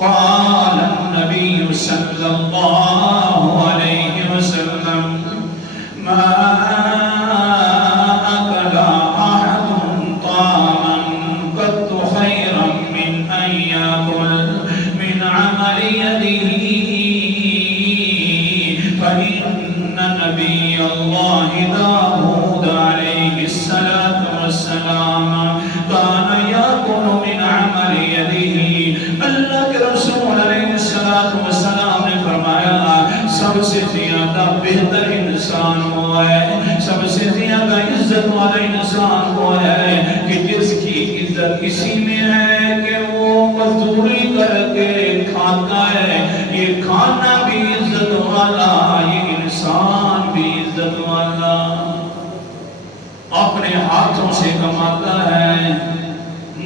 قال النبي صلى الله عليه وسلم ما أكل أحد طعاما قط خيرا من أن يأكل من عمل يده فإن نبي الله داود عليه الصلاة والسلام كان يأكل من عمل يده. اللہ کے رسول علیہ السلام نے فرمایا سب سے زیادہ بہتر انسان وہ ہے، سب سے زیادہ عزت والا انسان وہ ہے کہ جس کی عزت اسی میں ہے کہ وہ مزدوری کر کے کھاتا ہے. یہ کھانا بھی عزت والا، یہ انسان بھی عزت والا، اپنے ہاتھوں سے کماتا ہے.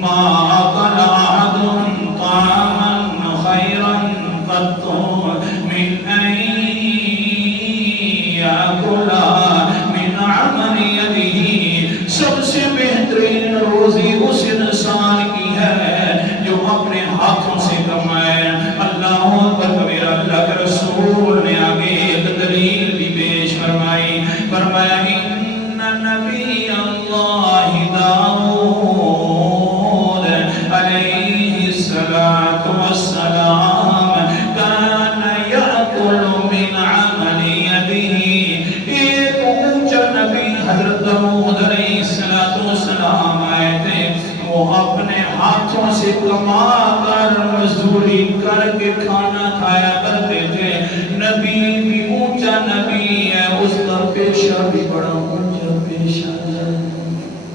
ما أكل أحد طعاما خيرا قط من أن يأكل من عمل يده. سب سے بہترین روزی اس انسان کی ہے جو اپنے ہاتھوں سے کمائے. اللہ اکبر کبیرہ. اللہ کے رسول نے آگے ایک دلیل بھی پیش فرمائی. فرمایا ان نبی اللہ داؤد علیہ الصلاة والسلام کان یأکل من عمل یده. ایک اونچا نبی حضرت داؤد علیہ السلام آئے تھے، وہ اپنے ہاتھوں سے کما کر مزدوری کر کے کھانا کھایا کرتے تھے. نبی بھی اونچا نبی ہے، اس کا پیشہ بھی بڑا